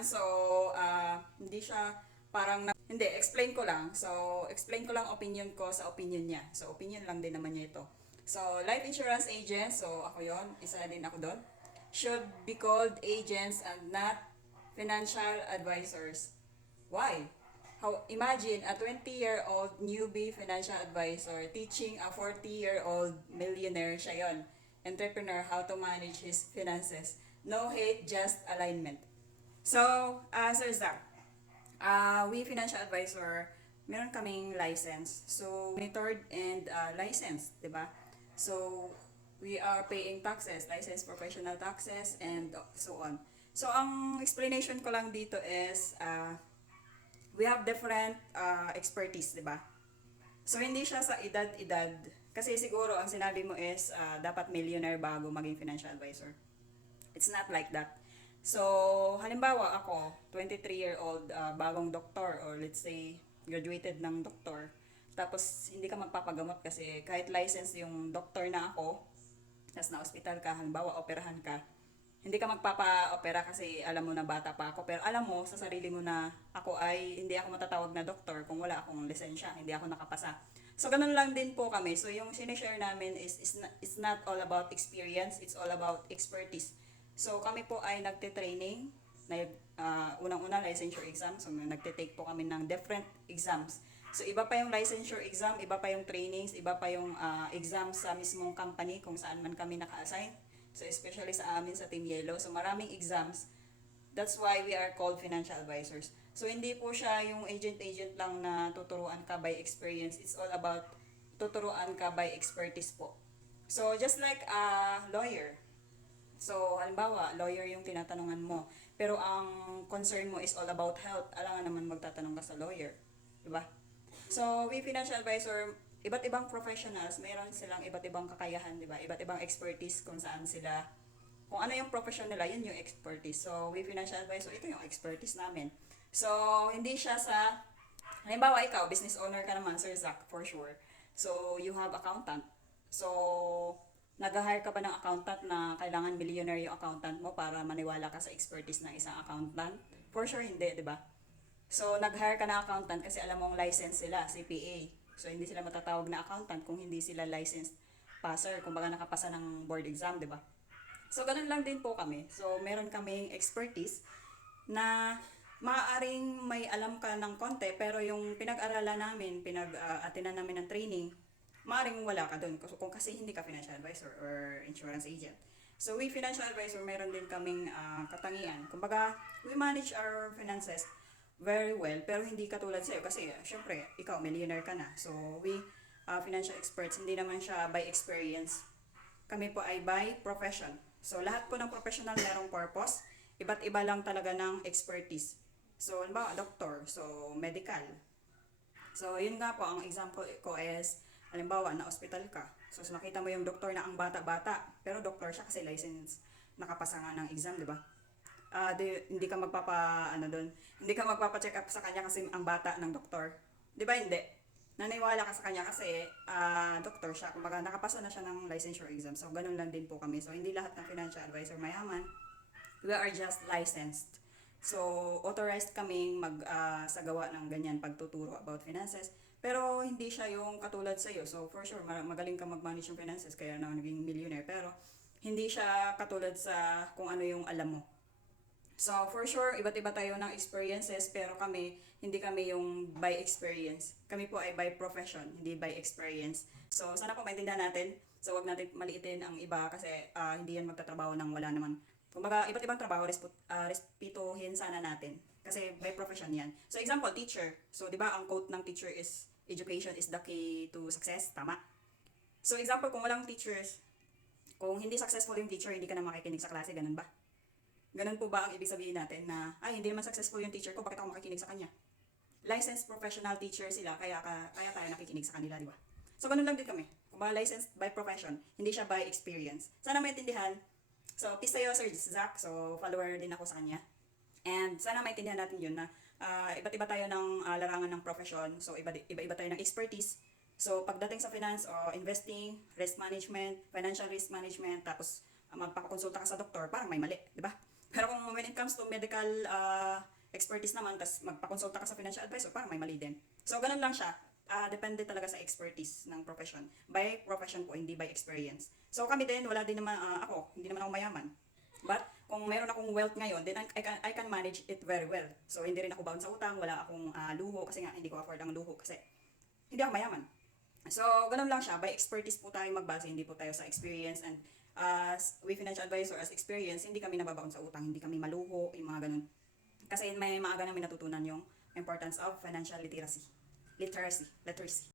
naman. So, hindi siya parang, hindi, explain ko lang. So, explain ko lang opinion ko sa opinion niya. So, opinion lang din naman niya ito. So, life insurance agent, so ako yon, isa din ako doon, should be called agents and not financial advisors. Why? How, imagine a 20-year-old newbie financial advisor teaching a 40-year-old millionaire, siya yon, entrepreneur, how to manage his finances. No hate, just alignment. So, Sir Zach, we financial advisor, meron kaming license. So, monitored and licensed, di ba? So, we are paying taxes, license professional taxes, and so on. So, ang explanation ko lang dito is, we have different expertise, di ba? So, hindi siya sa edad-edad. Kasi siguro, ang sinabi mo is, dapat millionaire bago maging financial advisor. It's not like that. So, halimbawa ako, 23-year-old bagong doktor, or let's say, graduated ng doktor. Tapos, hindi ka magpapagamot kasi kahit license yung doktor na ako, tas na hospital ka, halimbawa, operahan ka, hindi ka magpapa-opera kasi alam mo na bata pa ako. Pero alam mo sa sarili mo na ako ay hindi ako matatawag na doktor kung wala akong lisensya, hindi ako nakapasa. So, ganun lang din po kami. So, yung sinishare namin is not all about experience, it's all about expertise. So, kami po ay nagte-training, unang-una licensure exam. So, nagte-take po kami ng different exams. So, iba pa yung licensure exam, iba pa yung trainings, iba pa yung exam sa mismong company kung saan man kami naka-assign. So, especially sa amin sa Team Yellow. So, maraming exams. That's why we are called financial advisors. So, hindi po siya yung agent-agent lang na tuturuan ka by experience. It's all about tuturuan ka by expertise po. So, just like a lawyer. So, halimbawa, lawyer yung tinatanungan mo. Pero ang concern mo is all about health. Alangan naman magtatanong ka sa lawyer. Diba? So, we financial advisor, iba't ibang professionals, mayroon silang iba't ibang kakayahan, di ba? Iba't ibang expertise kung saan sila, kung ano yung profession nila, yun yung expertise. So, we financial advisor, ito yung expertise namin. So, hindi siya sa, halimbawa ikaw, business owner ka naman, Sir Zach, for sure. So, you have accountant. So, nag-hire ka ba ng accountant na kailangan millionaire yung accountant mo para maniwala ka sa expertise ng isang accountant? For sure, hindi, di ba? So, nag-hire ka na accountant kasi alam mong license sila, CPA. So, hindi sila matatawag na accountant kung hindi sila licensed passer. Kung baga nakapasa ng board exam, di ba? So, ganun lang din po kami. So, meron kaming expertise na maaaring may alam ka ng konti, pero yung pinag-aralan namin, pinag-atinan namin ng training, maaaring wala ka doon kung kasi hindi ka financial advisor or insurance agent. So, we financial advisor, meron din kaming katangian. Kumbaga, we manage our finances very well, pero hindi katulad sa'yo kasi syempre, ikaw, millionaire ka na. So, we financial experts, hindi naman siya by experience. Kami po ay by profession. So, lahat po ng professional merong purpose. Iba't iba lang talaga ng expertise. So, halimbawa, doctor. So, medical. So, yun nga po, ang example ko is, halimbawa, na hospital ka. So, nakita mo yung doktor na ang bata-bata, pero doktor siya kasi license, nakapasa nga ng exam, di ba? Hindi ka hindi ka magpapa-check up sa kanya kasi ang bata ng doktor. Di ba hindi? Naniwala ka sa kanya kasi doktor siya. Kumbaga nakapasa na siya ng licensure exam. So, ganun lang din po kami. So, hindi lahat ng financial advisor mayaman. We are just licensed. So, authorized kaming sagawa ng ganyan pagtuturo about finances. Pero, hindi siya yung katulad sa'yo. So, for sure, magaling ka mag-manage yung finances kaya na naging millionaire. Pero, hindi siya katulad sa kung ano yung alam mo. So, for sure, iba't iba tayo ng experiences, pero hindi kami yung by experience. Kami po ay by profession, hindi by experience. So, sana po maintindihan natin. So, wag natin maliitin ang iba kasi hindi yan magtatrabaho ng wala naman. Kumbaga, iba't ibang trabaho, respetuhin sana natin. Kasi by profession yan. So, example, teacher. So, di ba, ang quote ng teacher is, education is the key to success. Tama. So, example, kung walang teachers, kung hindi successful yung teacher, hindi ka na makikinig sa klase, ganun ba? Ganun po ba ang ibig sabihin natin na, ay, hindi naman successful yung teacher ko, bakit ako makikinig sa kanya? Licensed professional teacher sila, kaya tayo nakikinig sa kanila, di ba? So, ganun lang din kami. Kung ba licensed by profession, hindi siya by experience. Sana maintindihan. So, peace sa'yo, Sir Zach. So, follower din ako sa kanya. And sana maintindihan natin yun na iba't iba tayo ng larangan ng profession. So, iba-iba tayo ng expertise. So, pagdating sa finance o investing, risk management, financial risk management, tapos magpapakonsulta ka sa doktor, parang may mali, di ba? Pero kung when it comes to medical expertise naman, tas magpakonsulta ka sa financial advisor, parang may mali din. So, ganun lang siya. Depende talaga sa expertise ng profession. By profession po, hindi by experience. So, kami din, wala din naman, ako, hindi naman ako mayaman. But, kung meron akong wealth ngayon, then I can manage it very well. So, hindi rin ako bound sa utang, wala akong luho, kasi nga, hindi ko afford ang luho, kasi hindi ako mayaman. So, ganun lang siya. By expertise po tayo magbase, hindi po tayo sa experience. And we financial advisor as experience, hindi kami nababaon sa utang, hindi kami maluho, yung mga ganun. Kasi may maaga namin natutunan yung importance of financial literacy. Literacy.